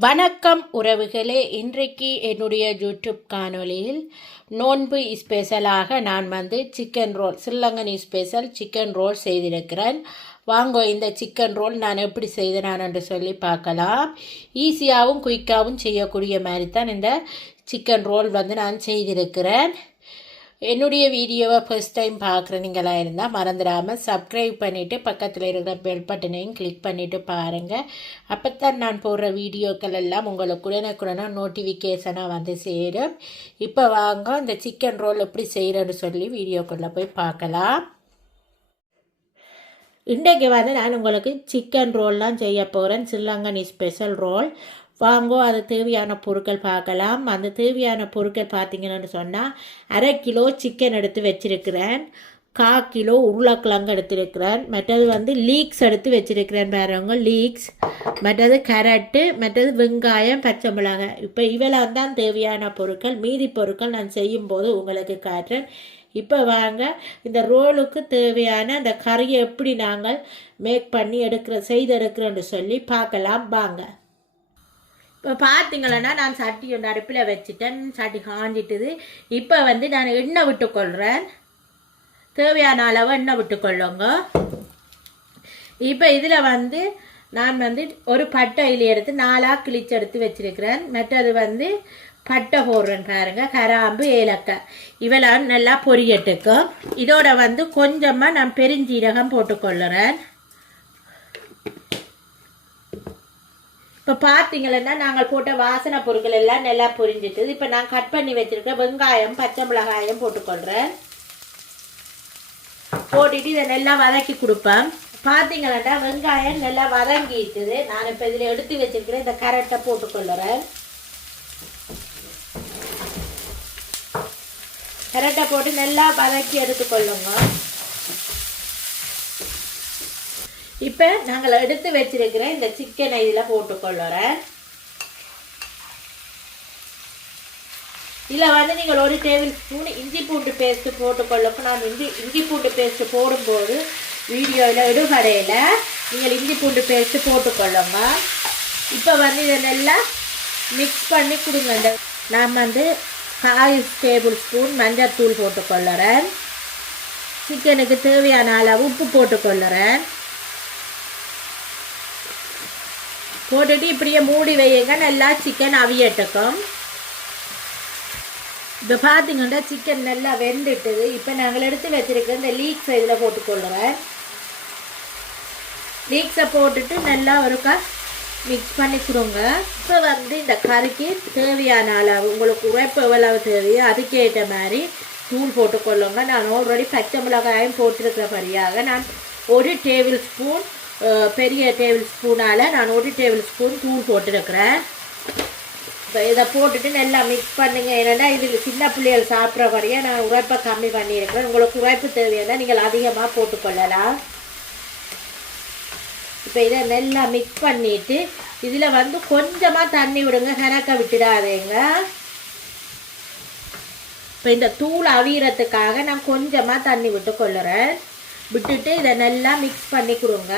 வணக்கம் உறவுகளே, இன்றைக்கு என்னுடைய யூடியூப் காணொளியில் நோன்பு ஸ்பெஷலாக நான் சிக்கன் ரோல், ஸ்ரீலங்கனி ஸ்பெஷல் சிக்கன் ரோல் செய்திருக்கிறேன். வாங்க இந்த சிக்கன் ரோல் நான் எப்படி செய்தேன் என்று சொல்லி பார்க்கலாம். ஈஸியாகவும் குயிக்காகவும் செய்யக்கூடிய மாதிரி தான் இந்த சிக்கன் ரோல் நான் செய்திருக்கிறேன். என்னுடைய வீடியோவை ஃபர்ஸ்ட் டைம் பார்க்குறீங்களா இருந்தால் மறந்துடாமல் சப்ஸ்கிரைப் பண்ணிவிட்டு பக்கத்தில் இருக்கிற பெல் பட்டனையும் கிளிக் பண்ணிவிட்டு பாருங்கள். அப்போ தான் நான் போடுற வீடியோக்கள் எல்லாம் உங்களுக்கு உடனுக்குடனே நோட்டிஃபிகேஷனாக சேரும். இப்போ வாங்க இந்த சிக்கன் ரோல் எப்படி செய்கிறேன்னு சொல்லி வீடியோக்குள்ளே போய் பார்க்கலாம். இன்றைக்கு நான் உங்களுக்கு சிக்கன் ரோல்லாம் செய்ய போகிறேன், ஸ்ரீலங்கனி ஸ்பெஷல் ரோல். வாங்கோ அது தேவையான பொருட்கள் பார்க்கலாம். அந்த தேவையான பொருட்கள் பார்த்தீங்கன்னு சொன்னால் 1/2 கிலோ சிக்கன் எடுத்து வச்சிருக்கிறேன், 1/4 கிலோ உருளைக்கிழங்கு எடுத்துருக்கிறேன், மற்றது லீக்ஸ் எடுத்து வச்சிருக்கிறேன் பாருங்க, லீக்ஸ், மற்றது கேரட்டு, மற்றது வெங்காயம், பச்சை மிளகாய். இப்போ இவெல்லாம் தான் தேவையான பொருட்கள். மீதி பொருட்கள் நான் செய்யும்போது உங்களுக்கு காட்டுறேன். இப்போ வாங்க இந்த ரோலுக்கு தேவையான அந்த கறியை எப்படி நாங்கள் மேக் பண்ணி செய்தெடுக்கிறோன்னு சொல்லி பார்க்கலாம் வாங்க. இப்போ பார்த்தீங்களன்னா நான் சட்டி ஒன்று அடுப்பில் வச்சுட்டேன், சட்டி காஞ்சிட்டுது. இப்போ நான் எண்ணெய் விட்டுக்கொள்கிறேன், தேவையான அளவு எண்ணெய் விட்டுக்கொள்ளுங்க. இப்போ இதில் நான் ஒரு பட்டை இலை எடுத்து 4 கிழிச்சு எடுத்து வச்சிருக்கிறேன். மற்றது பட்டை போடுறேன் பாருங்க, கராம்பு, ஏலக்காய் இவெல்லாம் நல்லா பொரியட்டுக்கும். இதோட கொஞ்சமாக நான் பெருஞ்சீரகம் போட்டுக்கொள்ளுறேன். இப்போ பார்த்தீங்கன்னா நாங்கள் போட்ட வாசனை பொருட்கள் எல்லாம் நல்லா பொரிஞ்சிட்டு, இப்போ நான் கட் பண்ணி வச்சிருக்க வெங்காயம், பச்சை மிளகாயம் போட்டுக்கொள்கிறேன். போட்டுட்டு இதை நல்லா வதக்கி கொடுப்பேன். பார்த்தீங்கன்னா வெங்காயம் நல்லா வதங்கிட்டுது. நான் இப்போ இதில் எடுத்து வச்சிருக்கிறேன் இந்த கேரட்டை போட்டுக்கொள்ளுறேன். கேரட்டை போட்டு நல்லா வதக்கி எடுத்துக்கொள்ளுங்க. இப்போ நாங்கள் எடுத்து வச்சிருக்கிற இந்த சிக்கனை இதில் போட்டுக்கொள்ளுறேன். இதில் நீங்கள் 1 டேபிள் ஸ்பூன் இஞ்சி பூண்டு பேஸ்ட்டு போட்டுக்கொள்ளுங்க. நான் இஞ்சி பூண்டு பேஸ்ட்டு போடும்போது வீடியோவில் எடுபடையில் நீங்கள் இஞ்சி பூண்டு பேஸ்ட்டு போட்டுக்கொள்ளுங்க. இப்போ இதை நல்லா மிக்ஸ் பண்ணி கொடுங்க. இந்த நான் 1/4 டேபிள் ஸ்பூன் மஞ்சள் தூள் போட்டுக்கொள்ளுறேன். சிக்கனுக்கு தேவையான அளவு உப்பு போட்டுக்கொள்ளுறேன். போட்டுட்டு இப்படியே மூடி வையுங்க, நல்லா சிக்கன் அவியட்டுக்கும். இப்போ பார்த்தீங்கன்னா சிக்கன் நல்லா வெந்துட்டுது. இப்போ நாங்கள் எடுத்து வச்சிருக்க இந்த லீக்ஸை இதில் போட்டுக்கொள்ளுறேன். லீக்ஸை போட்டுட்டு நல்லா ஒருக்கா மிக்ஸ் பண்ணி கொடுங்க. இப்போ இந்த கறிக்கு தேவையான அளவு உங்களுக்கு உரைப்பு எவ்வளவு தேவையோ அதுக்கேற்ற மாதிரி தூள் போட்டுக்கொள்ளுங்க. நான் ஆல்ரெடி பச்சை மிளகாயும் போட்டிருக்கிறபடியாக நான் 1 டேபிள் ஸ்பூன், பெரிய டேபிள் ஸ்பூனால் நான் 1 டேபிள் ஸ்பூன் தூள் போட்டுருக்கிறேன். இப்போ இதை போட்டுட்டு நல்லா மிக்ஸ் பண்ணுங்க. ஏன்னா இதில் சின்ன பிள்ளைகள் சாப்பிட்றபடியாக நான் உரைப்பை கம்மி பண்ணியிருக்கிறேன். உங்களுக்கு உரைப்பு தேவையான நீங்கள் அதிகமாக போட்டுக்கொள்ளலாம். இப்போ இதை நல்லா மிக்ஸ் பண்ணிவிட்டு இதில் கொஞ்சமாக தண்ணி விடுங்க, கணக்க விட்டுடாதேங்க. இப்போ இந்த தூள் அவியறதுக்காக நான் கொஞ்சமாக தண்ணி விட்டு கொள்ளுறேன். விட்டுட்டு இதை நல்லா மிக்ஸ் பண்ணி கொடுங்க.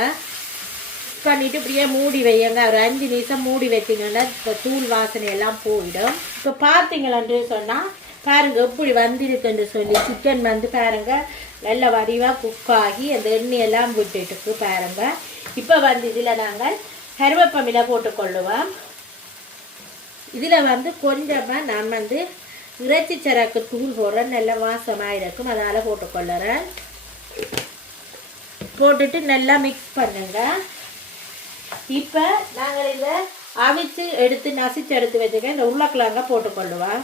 பண்ணிவிட்டு இப்படியே மூடி வையுங்க. ஒரு 5 நிமிஷம் மூடி வச்சிங்கன்னா இப்போ தூள் வாசனை எல்லாம் போயிடும். இப்போ பார்த்தீங்களான்னு சொன்னால் பாருங்கள் எப்படி வந்திருக்குன்னு சொல்லி சிக்கன் பாருங்கள் நல்ல வடிவாக குக் ஆகி அந்த எண்ணெயெல்லாம் விட்டுட்டு பாருங்கள். இப்போ இதில் நாங்கள் கருவேப்பமிலை போட்டுக்கொள்ளுவோம். இதில் கொஞ்சமாக நான் இறைச்சி சரக்கு தூள் போடுறேன், நல்ல வாசமாக இருக்கும், அதனால் போட்டுக்கொள்ளுறேன். போட்டுட்டு நல்லா மிக்ஸ் பண்ணுங்க. இப்போ நாங்கள் இதை அவிச்சு எடுத்து நசிச்சு எடுத்து வச்சுக்க இந்த உருளைக்கிழங்க போட்டுக்கொள்ளுவோம்.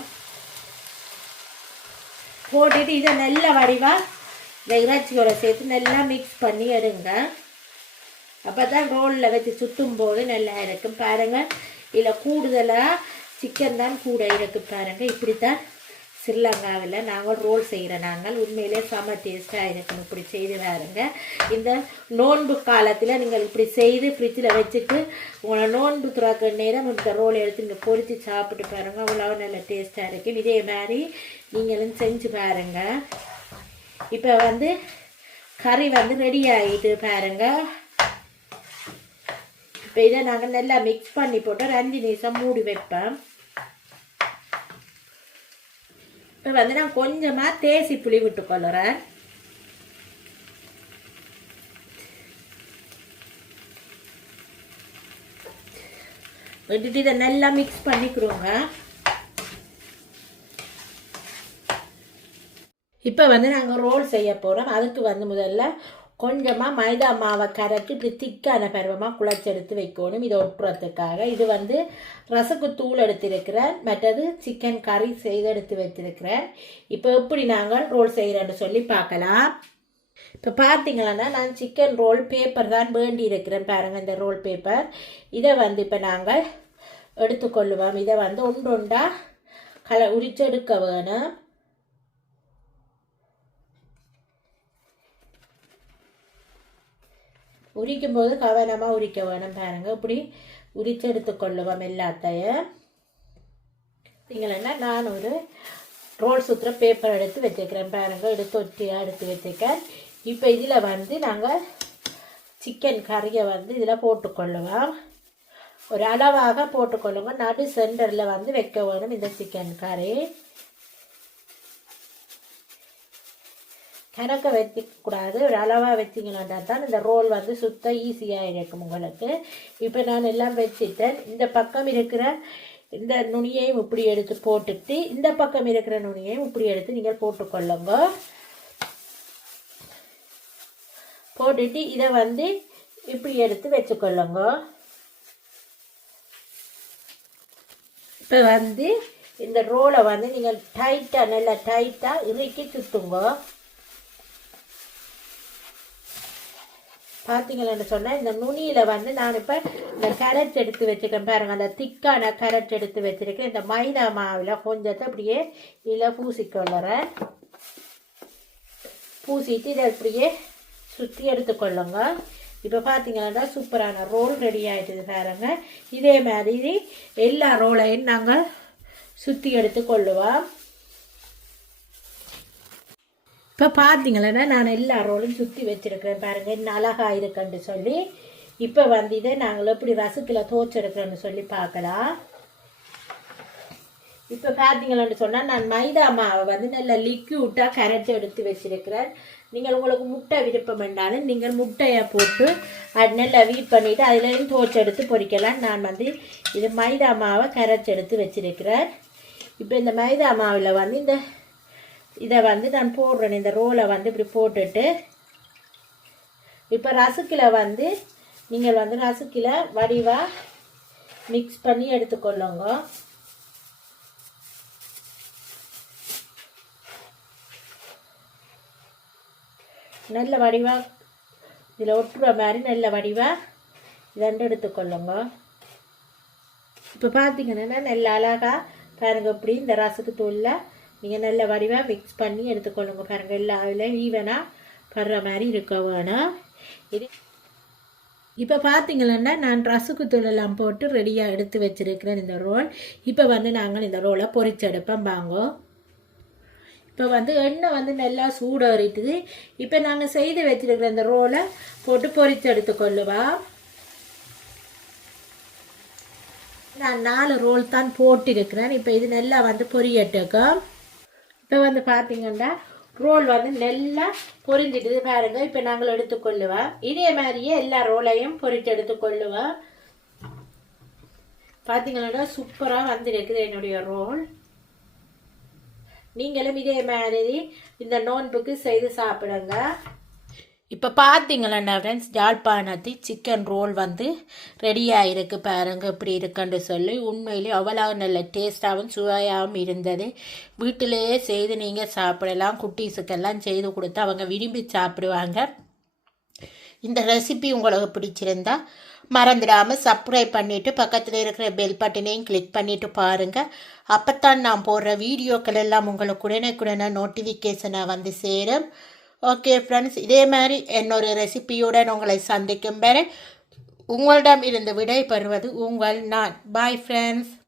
போட்டுட்டு இதை நல்ல வடிவாக இந்த இறைச்சியோட சேர்த்து நல்லா மிக்ஸ் பண்ணி எடுங்க. அப்போ தான் ரோலில் வச்சு சுற்றும் போது நல்லா இருக்கும். பாருங்கள் இதில் கூடுதலாக சிக்கன் தான் கூட இருக்குது பாருங்கள். இப்படித்தான் ஸ்ரீலங்காவில் நாங்கள் ரோல் செய்கிறோம். நாங்கள் உண்மையிலே செம டேஸ்ட்டாக இருக்கணும். இப்படி செய்து பாருங்க. இந்த நோன்பு காலத்தில் நீங்கள் இப்படி செய்து ஃப்ரிட்ஜில் வச்சுட்டு உங்களை நோன்பு துறக்கிற நேரம் இந்த ரோல் எடுத்து நீங்கள் பொரித்து சாப்பிட்டு பாருங்கள், அவ்வளோ நல்ல டேஸ்ட்டாக இருக்கும். இதே மாதிரி நீங்களும் செஞ்சு பாருங்கள். இப்போ கறி ரெடி ஆகிட்டு பாருங்கள். இப்போ இதை நாங்கள் நல்லா மிக்ஸ் பண்ணி போட்டு ஒரு 5 நிமிஷம் மூடி வைப்பேன். இப்போ வந்து நான் கொஞ்சமாக தேசி புளி விட்டுக்கொள்ளுறேன். விட்டுட்டு இதை நல்லா மிக்ஸ் பண்ணிக்கிறோங்க. இப்போ வந்து நாங்கள் ரோல் செய்ய போகிறோம். அதுக்கு வந்து முதல்ல கொஞ்சமாக மைதா மாவை கரைச்சி இப்படி திக்கான பருவமாக குழச்செடுத்து வைக்கணும் இதை ஒட்டுறதுக்காக. இது வந்து ரசக்கு தூள் எடுத்திருக்கிறேன், மற்றது சிக்கன் கறி செய்து எடுத்து வச்சிருக்கிறேன். இப்போ எப்படி நாங்கள் ரோல் செய்கிறேன்னு சொல்லி பார்க்கலாம். இப்போ பார்த்தீங்களன்னா நான் சிக்கன் ரோல் பேப்பர் தான் வேண்டி இருக்கிறேன் பாருங்கள், இந்த ரோல் பேப்பர். இதை வந்து இப்போ நாங்கள் எடுத்துக்கொள்ளுவோம். இதை வந்து ஒன்றொண்டா உரிச்செடுக்க வேணும். உரிக்கும் போது கவனமாக உரிக்க வேணும் பாருங்கள். இப்படி உரிச்சு எடுத்துக்கொள்ளுவோம் எல்லாத்தையும். பார்த்தீங்களன்னா நான் ஒரு ரோல் சுற்றுற பேப்பர் எடுத்து வச்சுக்கிறேன் பாருங்கள், எடுத்து ஒட்டியாக எடுத்து வச்சுருக்கேன். இப்போ இதில் வந்து நாங்கள் சிக்கன் கறியை வந்து இதில் போட்டுக்கொள்ளுவோம். ஒரு அளவாக போட்டுக்கொள்ளுங்க. நடு சென்டரில் வந்து வைக்க வேணும் இந்த சிக்கன் கறி. கணக்க வைக்கக்கூடாது, ஒரு அளவாக வச்சிங்கன்னா தான் இந்த ரோல் வந்து சுத்த ஈஸியாக இருக்கும் உங்களுக்கு. இப்போ நான் எல்லாம் வச்சுட்டேன். இந்த பக்கம் இருக்கிற இந்த நுனியையும் இப்படி எடுத்து போட்டுட்டு இந்த பக்கம் இருக்கிற நுனியையும் இப்படி எடுத்து நீங்கள் போட்டுக்கொள்ளுங்க. போட்டுட்டு இதை வந்து இப்படி எடுத்து வச்சுக்கொள்ளுங்க. இப்போ வந்து இந்த ரோலை வந்து நீங்கள் டைட்டாக நல்லா டைட்டாக இறுக்கி சுற்றுங்க. பார்த்தீங்கன்னு சொன்னால் இந்த நுனியில் வந்து நான் இப்போ இந்த கேரட் எடுத்து வச்சுருக்கேன் பாருங்கள், அந்த திக்கான கேரட் எடுத்து வச்சுருக்கேன். இந்த மைதா மாவில் கொஞ்சத்தை அப்படியே இதில் பூசிக்கொள்ளுறேன். பூசிட்டு இதை அப்படியே சுற்றி எடுத்துக்கொள்ளுங்க. இப்போ பார்த்தீங்கன்னா சூப்பரான ரோல் ரெடி ஆகிட்டுது பாருங்க. இதே மாதிரி எல்லா ரோலையும் நாங்கள் சுற்றி எடுத்துக்கொள்ளுவோம். இப்போ பார்த்தீங்களன்னா நான் எல்லா ரோலும் சுற்றி வச்சுருக்கிறேன் பாருங்கள், இன்னும் அழகாக இருக்குன்னு சொல்லி. இப்போ வந்து இதை நாங்கள் எப்படி ரசத்தில் தோச்செடுக்கிறோன்னு சொல்லி பார்க்கலாம். இப்போ பார்த்தீங்களான்னு சொன்னால் நான் மைதா மாவை வந்து நல்ல லிக்யூட்டாக கரைச்சி எடுத்து வச்சுருக்கிறேன். நீங்கள் உங்களுக்கு முட்டை விருப்பம் என்றாலும் நீங்கள் முட்டையை போட்டு அது நல்லா வீட் பண்ணிவிட்டு அதுலேயும் தோச்செடுத்து பொரிக்கலாம். நான் வந்து இது மைதா மாவை கரைச்சி எடுத்து வச்சுருக்கிறேன். இப்போ இந்த மைதா மாவில் வந்து இதை வந்து நான் போடுறேன். இந்த ரோலை வந்து இப்படி போட்டுட்டு இப்போ ரசுக்கில் வந்து நீங்கள் வந்து ரசுக்கில் வடிவாக மிக்ஸ் பண்ணி எடுத்துக்கொள்ளுங்க. நல்ல வடிவாக இதில் ஒட்டுற மாதிரி நல்ல வடிவாக இதண்டு எடுத்துக்கொள்ளுங்க. இப்போ பார்த்தீங்கன்னா நல்ல அழகாக பாருங்கள், இப்படி இந்த ரசக்கு தூளில் நீங்கள் நல்ல வடிவாக மிக்ஸ் பண்ணி எடுத்துக்கொள்ளுங்க பாருங்கள். எல்லா அதில் ஈவனாக படுற மாதிரி இருக்க வேணும். இது இப்போ பார்த்தீங்கன்னா நான் ரசக்கு தூளெல்லாம் போட்டு ரெடியாக எடுத்து வச்சுருக்கிறேன் இந்த ரோல். இப்போ வந்து நாங்கள் இந்த ரோலை பொரிச்செடுப்போம் வாங்கோ. இப்போ வந்து எண்ணெய் வந்து நல்லா சூடேறிட்டுது. இப்போ நாங்கள் செய்து வச்சுருக்கிற இந்த ரோலை போட்டு பொரிச்சு எடுத்துக்கொள்ளுவோம். நான் 4 ரோல் தான் போட்டிருக்கிறேன். இப்போ இது நல்லா வந்து பொரியட்டுக்கும். இப்போ வந்து பார்த்தீங்கன்னா ரோல் வந்து நல்லா பொரிஞ்சிட்டுது பாருங்கள். இப்போ நாங்கள் எடுத்துக்கொள்ளுவோம். இதே மாதிரியே எல்லா ரோலையும் பொரித்து எடுத்துக்கொள்ளுவோம். பார்த்தீங்கன்னா சூப்பராக வந்துருக்குது என்னுடைய ரோல். நீங்களும் இதே மாதிரி இந்த நோன்புக்கு செய்து சாப்பிடுங்க. இப்போ பார்த்தீங்களா ஃப்ரெண்ட்ஸ், யாழ்ப்பாணத்து சிக்கன் ரோல் வந்து ரெடியாக இருக்குது பாருங்கள் இப்படி இருக்குன்னு சொல்லி. உண்மையிலே அவ்வளோ நல்ல டேஸ்ட்டாகவும் சுவையாகவும் இருந்தது. வீட்டிலேயே செய்து நீங்கள் சாப்பிடலாம். குட்டீஸுக்கெல்லாம் செய்து கொடுத்து அவங்க விரும்பி சாப்பிடுவாங்க. இந்த ரெசிபி உங்களுக்கு பிடிச்சிருந்தா மறந்துடாமல் சப்ஸ்கிரைப் பண்ணிவிட்டு பக்கத்தில் இருக்கிற பெல் பட்டனையும் கிளிக் பண்ணிவிட்டு பாருங்கள். அப்போத்தான் நான் போடுற வீடியோக்கள் எல்லாம் உங்களுக்கு உடனே நோட்டிஃபிகேஷனாக வந்து சேரும். ஓகே ஃப்ரெண்ட்ஸ், இதே மாதிரி இன்னொரு ரெசிபியுடன் உங்களை சந்திக்கும் வரை உங்களிடம் இருந்து விடை பெறுவது உங்கள் நான். Bye friends.